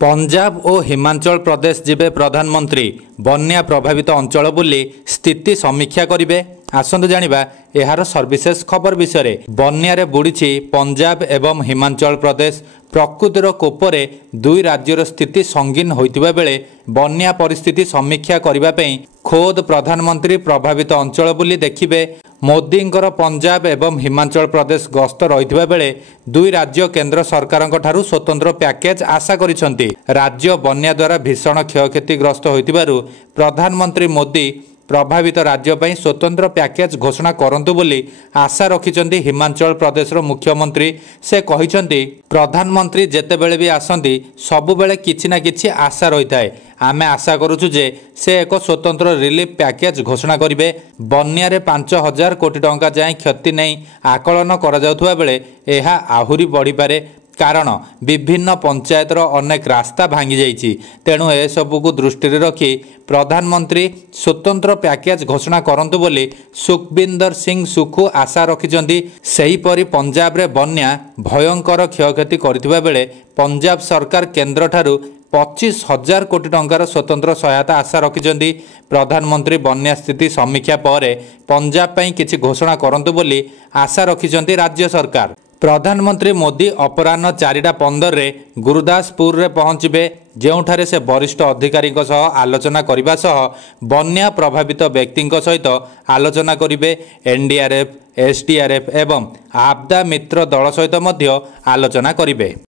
पंजाब और हिमाचल प्रदेश जिबे प्रधानमंत्री बन्या प्रभावित अंचल बुली स्थिति समीक्षा करेंगे। आसतु जानिबा एहार सर्विशेष खबर विषय। बन्यारे बुड़ीछि पंजाब एवं हिमाचल प्रदेश। प्रकृतिर कोपरे दुई राज्यर स्थिति संगीन होइतिबा बेले बन्या परिस्थिति समीक्षा करिबा पई खोद प्रधानमंत्री प्रभावित अंचल बुली देखिबे। मोदींकर पंजाब एवं हिमाचल प्रदेश गस्त रहितिबा बेले दुई राज्य केंद्र सरकारक ठारू स्वतंत्र पैकेज आशा करिसंती। राज्य बन्या द्वारा भीषण क्षयक्षतिग्रस्त होइतिबारु प्रधानमंत्री मोदी प्रभावित राज्य पर स्वतंत्र पैकेज घोषणा करंतु बोली आशा रखिचंती हिमाचल प्रदेशर मुख्यमंत्री। से कहिचंती प्रधानमंत्री जेतेबेले भी आसंती सबुबेले किछि ना किछि आशा रही थाए। आमे आशा करूछु जे से एक स्वतंत्र रिलीफ पैकेज घोषणा करिवे। बन्यारे 5000 कोटी टंका जाए क्षति नहीं आकलन करा जाउथुबा बेले एहा आहुरी बढ़ी पारे, कारण विभिन्न पंचायतर अनेक रास्ता भांगी जाइछि। तेणु ए सबु को दृष्टि रखी प्रधानमंत्री स्वतंत्र पैकेज घोषणा करंतु बोली सुखविंदर सिंह सुखु आशा रखिचंती। सेहीपरि पंजाब रे बन्या भयंकर क्षयक्षति करथिबा बेले पंजाब सरकार केंद्र ठारू 25,000 कोटी टंकार स्वतंत्र सहायता आशा रखिचंती। प्रधानमंत्री बन्या स्थिति समीक्षा पर पंजाब पई किछि घोषणा करंतु बोली आशा रखिचंती राज्य सरकार। प्रधानमंत्री मोदी अपराह्न 4:15 रे गुरुदासपुर रे पहुंचबे, जेउठारे से वरिष्ठ अधिकारी आलोचना करने सह बन्या प्रभावित व्यक्ति सहित आलोचना करिवे। एनडीआरएफ, एसडीआरएफ एवं आपदा मित्र दल सहित आलोचना करिवे।